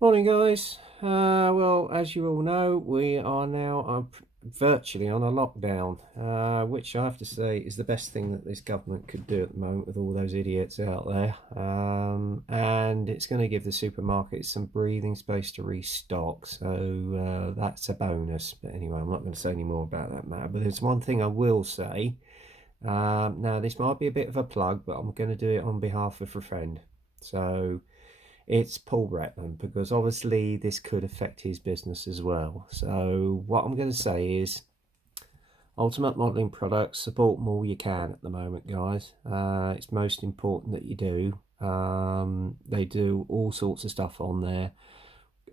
Morning guys. Well, as you all know, we are now virtually on a lockdown, which I have to say is the best thing that this government could do at the moment with all those idiots out there. And it's going to give the supermarkets some breathing space to restock, so that's a bonus. But anyway, I'm not going to say any more about that matter. But there's one thing I will say. Now, this might be a bit of a plug, but I'm going to do it on behalf of a friend. So it's Paul Retland, because obviously this could affect his business as well. So what I'm going to say is Ultimate Modeling Products, support them all you can at the moment, guys. It's most important that you do. They do all sorts of stuff on there.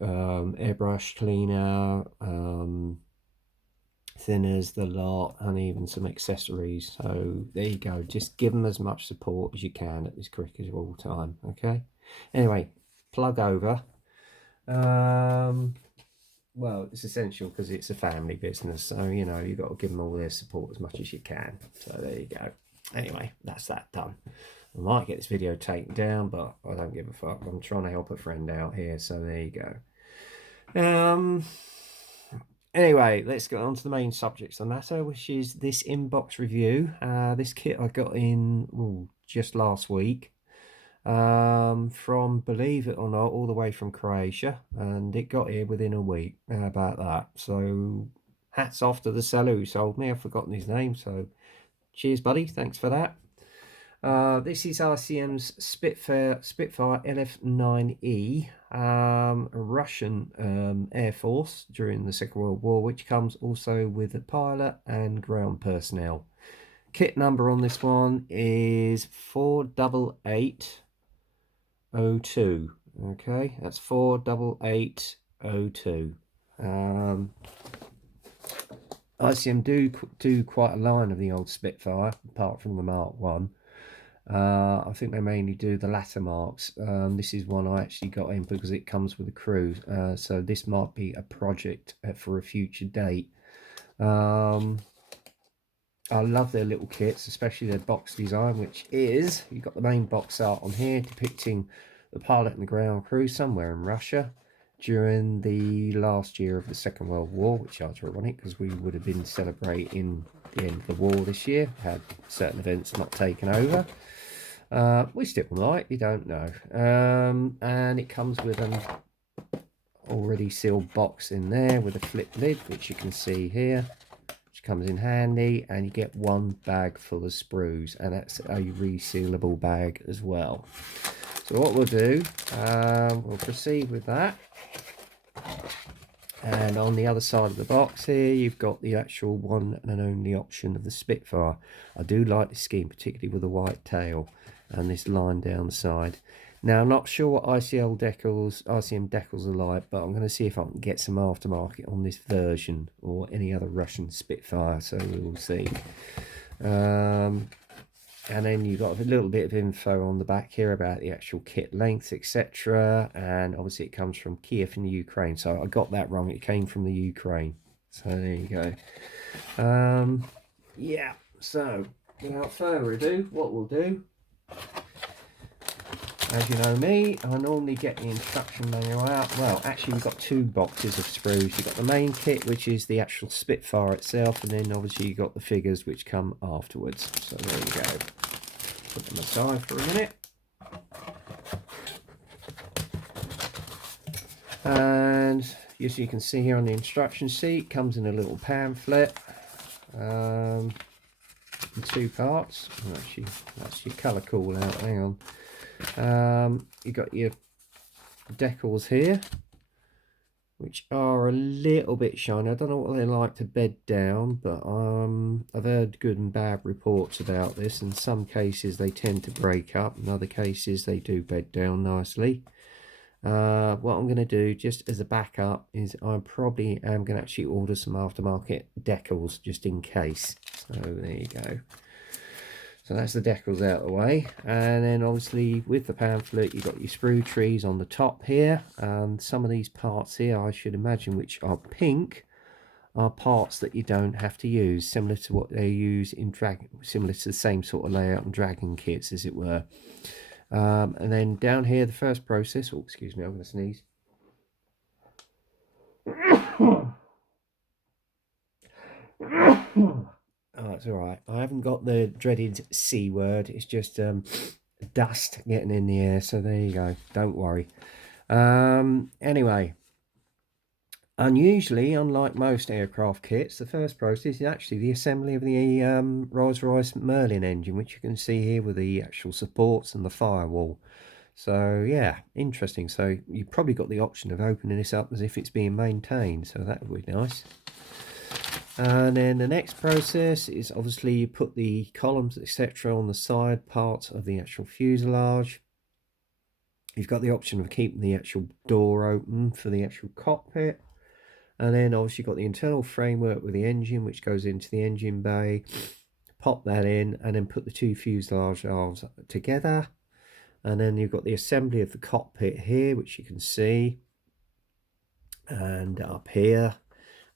Airbrush cleaner, thinners, the lot, and even some accessories. So there you go. Just give them as much support as you can at this critical time. Okay. Anyway, plug over. Well, it's essential because it's a family business, so you know you've got to give them all their support as much as you can. So there you go. Anyway, that's that done. I might get this video taken down, but I don't give a fuck. I'm trying to help a friend out here, so there you go. Anyway, let's get on to the main subject of the matter, which is this inbox review. This kit I got in just last week, from, believe it or not, all the way from Croatia, and it got here within a week. How about that? So hats off to the seller who sold me. I've forgotten his name, so cheers buddy, thanks for that. This is ICM's Spitfire LF9E, a Russian Air Force during the Second World War, which comes also with a pilot and ground personnel. Kit number on this one is 48802. Okay, that's 48802. ICM do quite a line of the old Spitfire, apart from the Mark 1. I think they mainly do the latter marks. This is one I actually got in because it comes with a crew, so this might be a project for a future date. I love their little kits, especially their box design, which is, you've got the main box art on here depicting the pilot and the ground crew somewhere in Russia during the last year of the Second World War, which is ironic because we would have been celebrating the end of the war this year had certain events not taken over. We still might, you don't know. And it comes with an already sealed box in there with a flip lid, which you can see here, which comes in handy, and you get one bag full of sprues, and that's a resealable bag as well. So what we'll do, we'll proceed with that. And on the other side of the box here, you've got the actual one and only option of the Spitfire. I do like this scheme, particularly with the white tail and this line down the side. Now, I'm not sure what ICM decals are like, but I'm going to see if I can get some aftermarket on this version or any other Russian Spitfire, so we'll see. And then you've got a little bit of info on the back here about the actual kit lengths, etc. And obviously it comes from Kiev in the Ukraine. So I got that wrong. It came from the Ukraine. So there you go. Yeah, so without further ado, what we'll do, as you know me, I normally get the instruction manual out. Well, actually we've got two boxes of sprues. You've got the main kit, which is the actual Spitfire itself, and then obviously you've got the figures which come afterwards. So there you go. Put them aside for a minute. And as you can see here on the instruction sheet, comes in a little pamphlet in two parts. Actually, that's your colour call out. Hang on. You got your decals here, which are a little bit shiny. I don't know what they like to bed down, but I've heard good and bad reports about this. In some cases they tend to break up, in other cases they do bed down nicely. What I'm going to do, just as a backup, is I probably am going to actually order some aftermarket decals just in case. So there you go. So that's the decals out of the way, and then obviously with the pamphlet you've got your sprue trees on the top here, and some of these parts here, I should imagine, which are pink, are parts that you don't have to use, similar to what they use in Dragon, similar to the same sort of layout and Dragon kits, as it were. And then down here, the first process, oh excuse me, I'm going to sneeze. Oh, it's all right. I haven't got the dreaded C word. It's just dust getting in the air. So there you go. Don't worry. Anyway, unusually, unlike most aircraft kits, the first process is actually the assembly of the Rolls-Royce Merlin engine, which you can see here with the actual supports and the firewall. So yeah, interesting. So you've probably got the option of opening this up as if it's being maintained. So that would be nice. And then the next process is obviously you put the columns, etc., on the side parts of the actual fuselage. You've got the option of keeping the actual door open for the actual cockpit. And then obviously you've got the internal framework with the engine, which goes into the engine bay. Pop that in and then put the two fuselage halves together. And then you've got the assembly of the cockpit here, which you can see. And up here.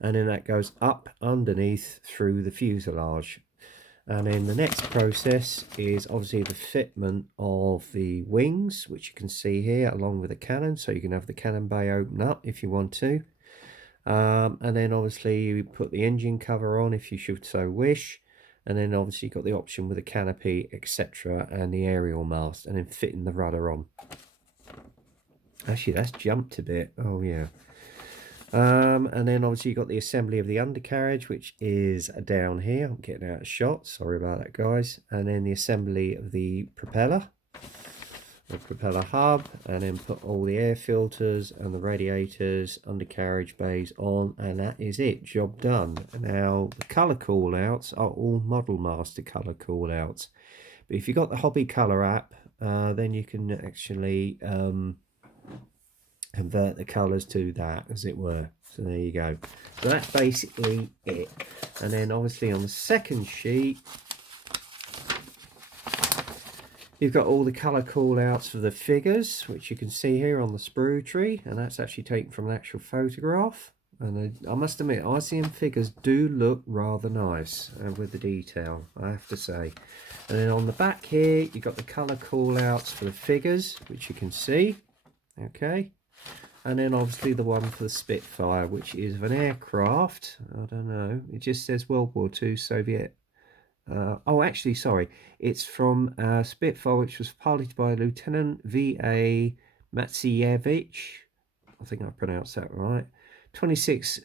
And then that goes up underneath through the fuselage. And then the next process is obviously the fitment of the wings, which you can see here along with the cannon, so you can have the cannon bay open up if you want to. And then obviously you put the engine cover on if you should so wish, and then obviously you've got the option with the canopy, etc., and the aerial mast, and then fitting the rudder on. Actually, that's jumped a bit. Oh yeah. And then obviously you've got the assembly of the undercarriage, which is down here. I'm getting out of shot, sorry about that, guys. And then the assembly of the propeller hub, and then put all the air filters and the radiators, undercarriage bays on, and that is it, job done. Now the color callouts are all Model Master color callouts, but if you've got the Hobby Color app, then you can actually convert the colors to that, as it were. So there you go. So that's basically it. And then obviously on the second sheet you've got all the color callouts for the figures, which you can see here on the sprue tree, and that's actually taken from an actual photograph. And I must admit, ICM figures do look rather nice with the detail, I have to say. And then on the back here you've got the color callouts for the figures, which you can see. Okay. And then obviously the one for the Spitfire, which is of an aircraft. I don't know. It just says World War II Soviet. Oh, actually, sorry. It's from Spitfire, which was piloted by Lieutenant V.A. Matsievich. I think I pronounced that right. 26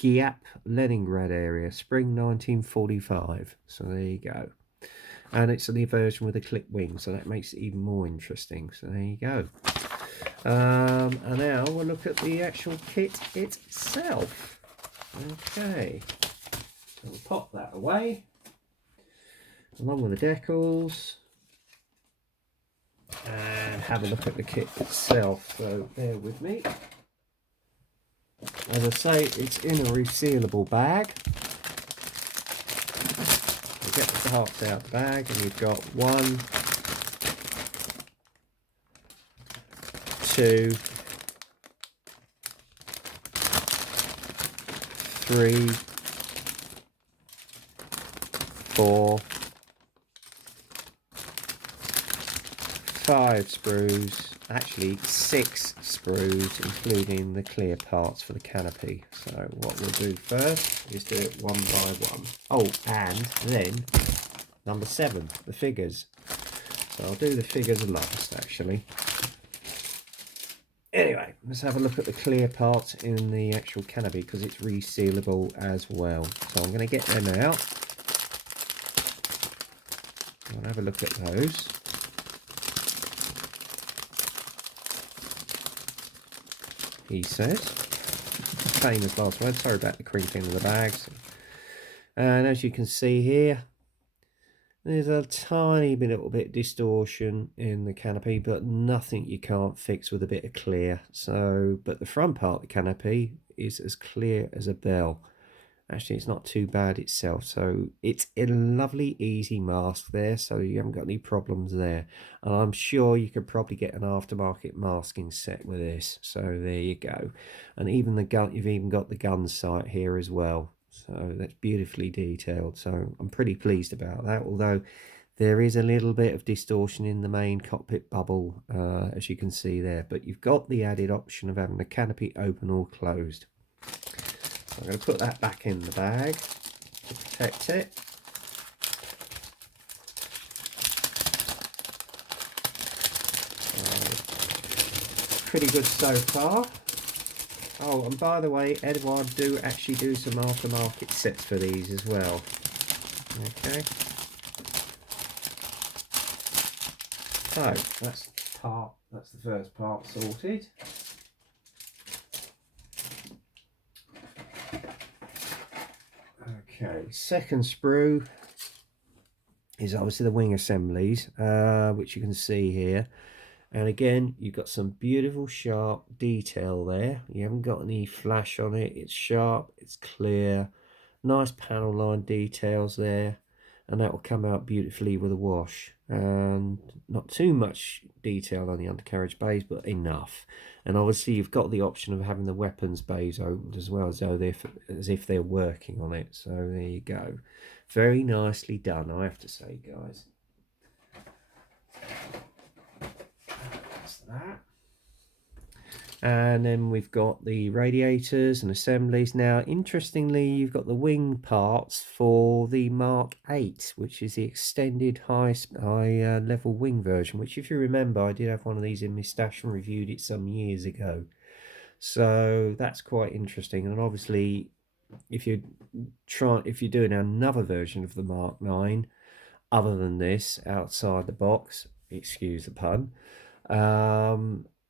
Giap, Leningrad area, spring 1945. So there you go. And it's the version with the clip wings, so that makes it even more interesting. So there you go. And now we'll look at the actual kit itself. Okay, so we'll pop that away along with the decals and have a look at the kit itself. So bear with me. As I say, it's in a resealable bag. We'll get the parts out of the bag, and you've got 1, 2, 3, 4, 5 sprues, actually 6 sprues, including the clear parts for the canopy. So what we'll do first is do it one by one. Oh, and then number 7, the figures. So I'll do the figures last, actually. Anyway, let's have a look at the clear parts in the actual canopy, because it's resealable as well. So I'm going to get them out. I'll have a look at those. He says. Same as last one. Sorry about the crinkling of the bags. And as you can see here, there's a tiny little bit distortion in the canopy, but nothing you can't fix with a bit of clear. So, but the front part of the canopy is as clear as a bell. Actually, it's not too bad itself. So it's a lovely, easy mask there. So you haven't got any problems there. And I'm sure you could probably get an aftermarket masking set with this. So there you go. And even the gun, you've even got the gun sight here as well. So that's beautifully detailed. So I'm pretty pleased about that. Although there is a little bit of distortion in the main cockpit bubble, as you can see there. But you've got the added option of having the canopy open or closed. I'm going to put that back in the bag to protect it. Pretty good so far. Oh, and by the way, Edouard do actually do some aftermarket sets for these as well. Okay. So that's the first part sorted. Okay, second sprue is obviously the wing assemblies, which you can see here. And again, you've got some beautiful sharp detail there. You haven't got any flash on it. It's sharp, it's clear, nice panel line details there, and that will come out beautifully with a wash. And not too much detail on the undercarriage bays, but enough. And obviously you've got the option of having the weapons bays opened as well, as if they're working on it. So there you go. Very nicely done, I have to say, guys. That. And then we've got the radiators and assemblies. Now interestingly, you've got the wing parts for the Mark 8, which is the extended high level wing version, which if you remember, I did have one of these in my stash and reviewed it some years ago. So that's quite interesting. And obviously if you're doing another version of the Mark 9 other than this, outside the box, excuse the pun,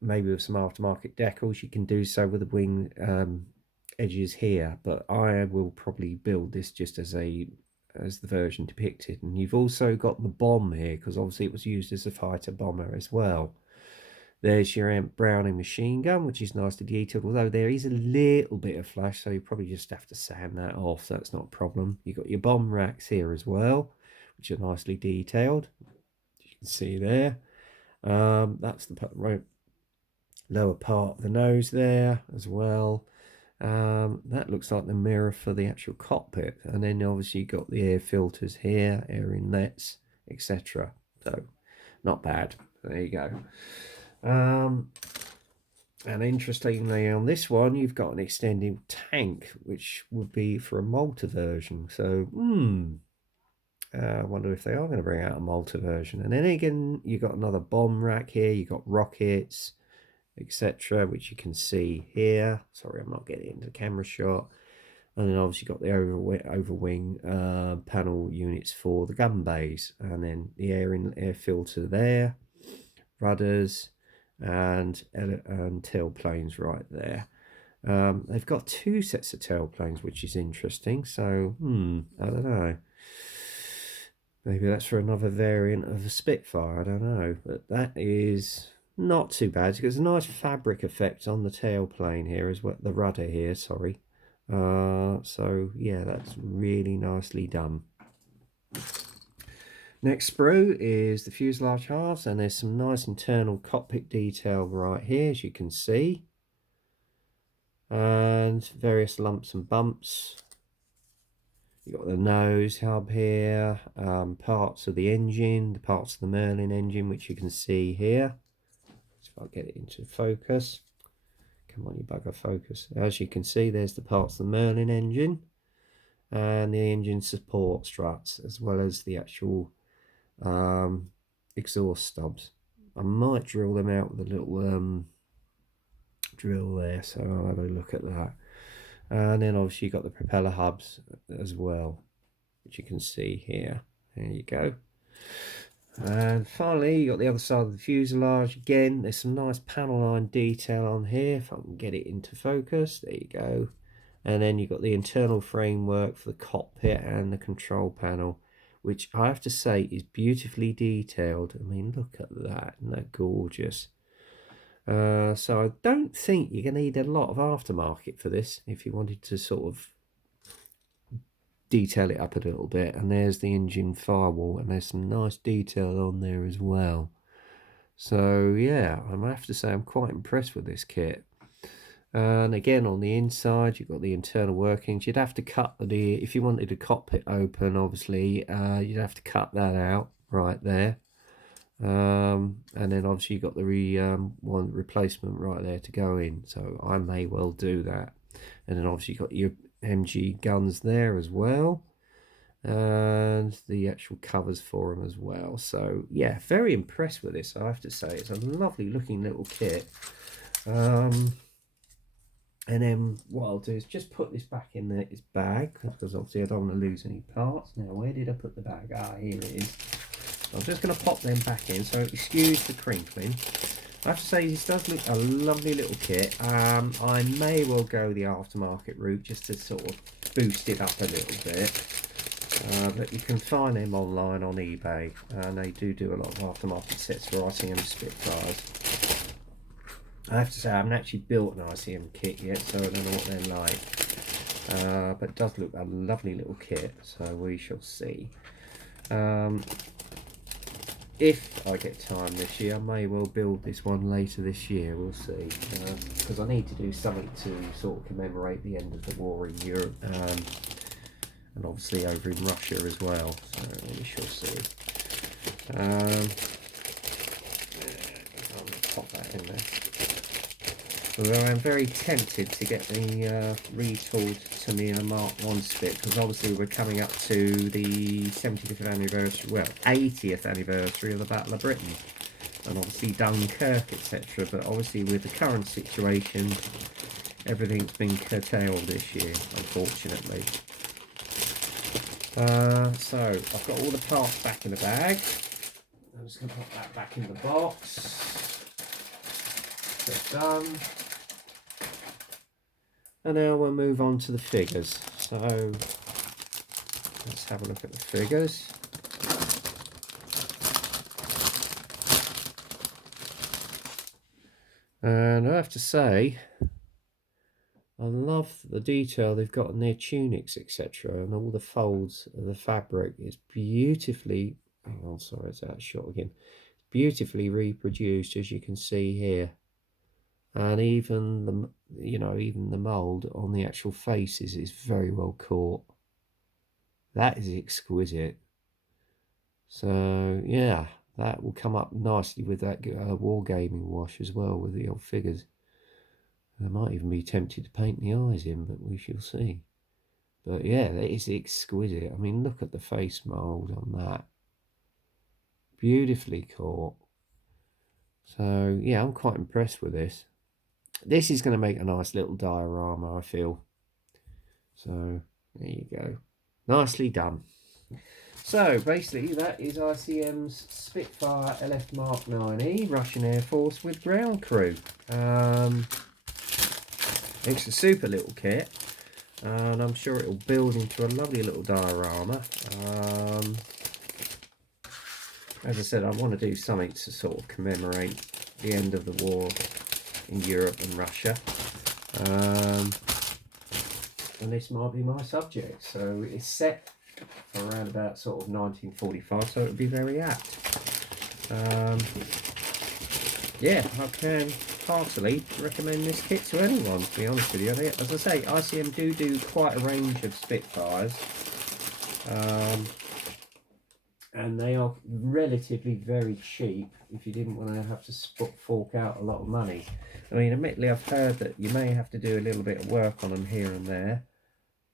maybe with some aftermarket decals, you can do so with the wing edges here, but I will probably build this just as the version depicted. And you've also got the bomb here, because obviously it was used as a fighter bomber as well. There's your Browning machine gun, which is nicely detailed, although there is a little bit of flash, so you probably just have to sand that off, so that's not a problem. You've got your bomb racks here as well, which are nicely detailed, as you can see there. That's the lower part of the nose there as well. That looks like the mirror for the actual cockpit, and then obviously you've got the air filters here, air inlets, etc. So not bad. There you go. And interestingly, on this one you've got an extended tank, which would be for a Malta version. So I wonder if they are going to bring out a Malta version. And then again, you've got another bomb rack here, you've got rockets, etc., which you can see here. Sorry, I'm not getting into the camera shot. And then obviously got the overwing panel units for the gun bays, and then the air filter there, rudders, and tailplanes right there. They've got two sets of tailplanes, which is interesting. So I don't know. Maybe that's for another variant of a Spitfire, I don't know. But that is not too bad. There's a nice fabric effect on the tailplane here as well, the rudder here, sorry. So yeah, that's really nicely done. Next sprue is the fuselage halves, and there's some nice internal cockpit detail right here, as you can see. And various lumps and bumps. You've got the nose hub here, parts of the engine, the parts of the Merlin engine, which you can see here. So if I get it into focus. Come on, you bugger, focus. As you can see, there's the parts of the Merlin engine and the engine support struts, as well as the actual exhaust stubs. I might drill them out with a little drill there, so I'll have a look at that. And then obviously you've got the propeller hubs as well, which you can see here. There you go. And finally, you got the other side of the fuselage. Again, there's some nice panel line detail on here, if I can get it into focus. There you go. And then you've got the internal framework for the cockpit and the control panel, which I have to say is beautifully detailed. I mean, look at that. Isn't that gorgeous? So I don't think you're going to need a lot of aftermarket for this if you wanted to sort of detail it up a little bit. And there's the engine firewall, and there's some nice detail on there as well. So yeah, I have to say I'm quite impressed with this kit. And again, on the inside you've got the internal workings. You'd have to cut if you wanted the cockpit open, obviously you'd have to cut that out right there. And then obviously you've got the one replacement right there to go in, so I may well do that. And then obviously you've got your MG guns there as well, and the actual covers for them as well. So yeah, very impressed with this, I have to say. It's a lovely looking little kit. And then what I'll do is just put this back in its bag, because obviously I don't want to lose any parts. Now, where did I put the bag? Ah, here it is. I'm just going to pop them back in, so excuse the crinkling. I have to say, this does look a lovely little kit. I may well go the aftermarket route just to sort of boost it up a little bit. But you can find them online on eBay, and they do a lot of aftermarket sets for ICM Spitfires. I have to say, I haven't actually built an ICM kit yet, so I don't know what they're like. But it does look a lovely little kit, so we shall see. If I get time this year, I may well build this one later this year, we'll see. Because I need to do something to sort of commemorate the end of the war in Europe, and obviously over in Russia as well, so we shall see. I'll pop that in there. Although I'm very tempted to get the retooled Tamiya Mark 1 Spit, because obviously we're coming up to the 75th anniversary, well, 80th anniversary of the Battle of Britain, and obviously Dunkirk, etc. But obviously with the current situation, everything's been curtailed this year, unfortunately. So I've got all the parts back in the bag. I'm just going to put that back in the box. That's done. And now we'll move on to the figures. So let's have a look at the figures. And I have to say, I love the detail they've got in their tunics, etc. And all the folds of the fabric is beautifully, oh sorry, it's out of shot again, beautifully reproduced, as you can see here. And even the, even the mold on the actual faces is very well caught. That is exquisite. So yeah, that will come up nicely with that wargaming wash as well, with the old figures. I might even be tempted to paint the eyes in, but we shall see. But yeah, that is exquisite. I mean, look at the face mold on that. Beautifully caught. So yeah, I'm quite impressed with this. This is going to make a nice little diorama, I feel. So there you go. Nicely done. So basically that is ICM's Spitfire LF Mark 9E Russian Air Force with ground crew. It's a super little kit, and I'm sure it'll build into a lovely little diorama. As I said, I want to do something to sort of commemorate the end of the war in Europe and Russia, and this might be my subject. So it's set for around about sort of 1945, so it would be very apt. Yeah, I can heartily recommend this kit to anyone, to be honest with you. As I say, ICM do quite a range of Spitfires, and they are relatively very cheap if you didn't want to have to fork out a lot of money. I mean, admittedly, I've heard that you may have to do a little bit of work on them here and there,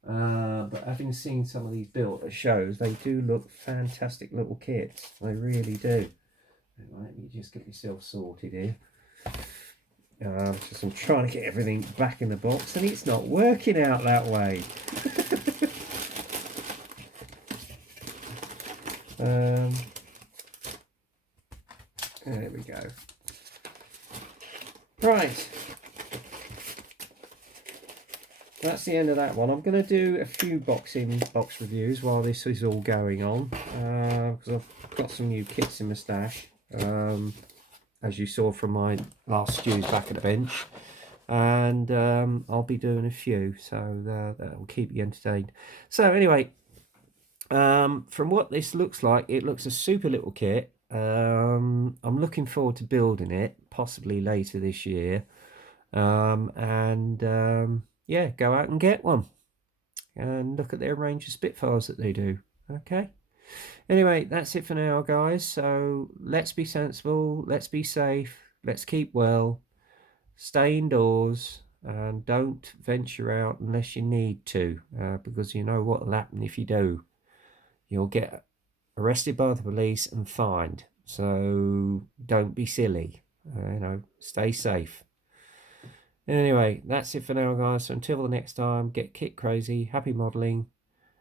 but having seen some of these built at shows, they do look fantastic little kits. They really do. Let me just get myself sorted here. Just I'm trying to get everything back in the box, and it's not working out that way. There we go. Right, that's the end of that one. I'm going to do a few box reviews while this is all going on, because I've got some new kits in my stash, as you saw from my last stews back at the bench, and I'll be doing a few, so that'll keep you entertained. So anyway, from what this looks like, it looks a super little kit. I'm looking forward to building it, possibly later this year, yeah, go out and get one and look at their range of Spitfires that they do. Okay, anyway, that's it for now, guys. So let's be sensible, let's be safe, let's keep well, stay indoors, and don't venture out unless you need to, because you know what will happen if you do. You'll get arrested by the police and fined. So don't be silly. Stay safe. Anyway, that's it for now, guys. So until the next time, get kit crazy, happy modelling,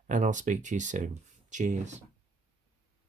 and I'll speak to you soon. Cheers.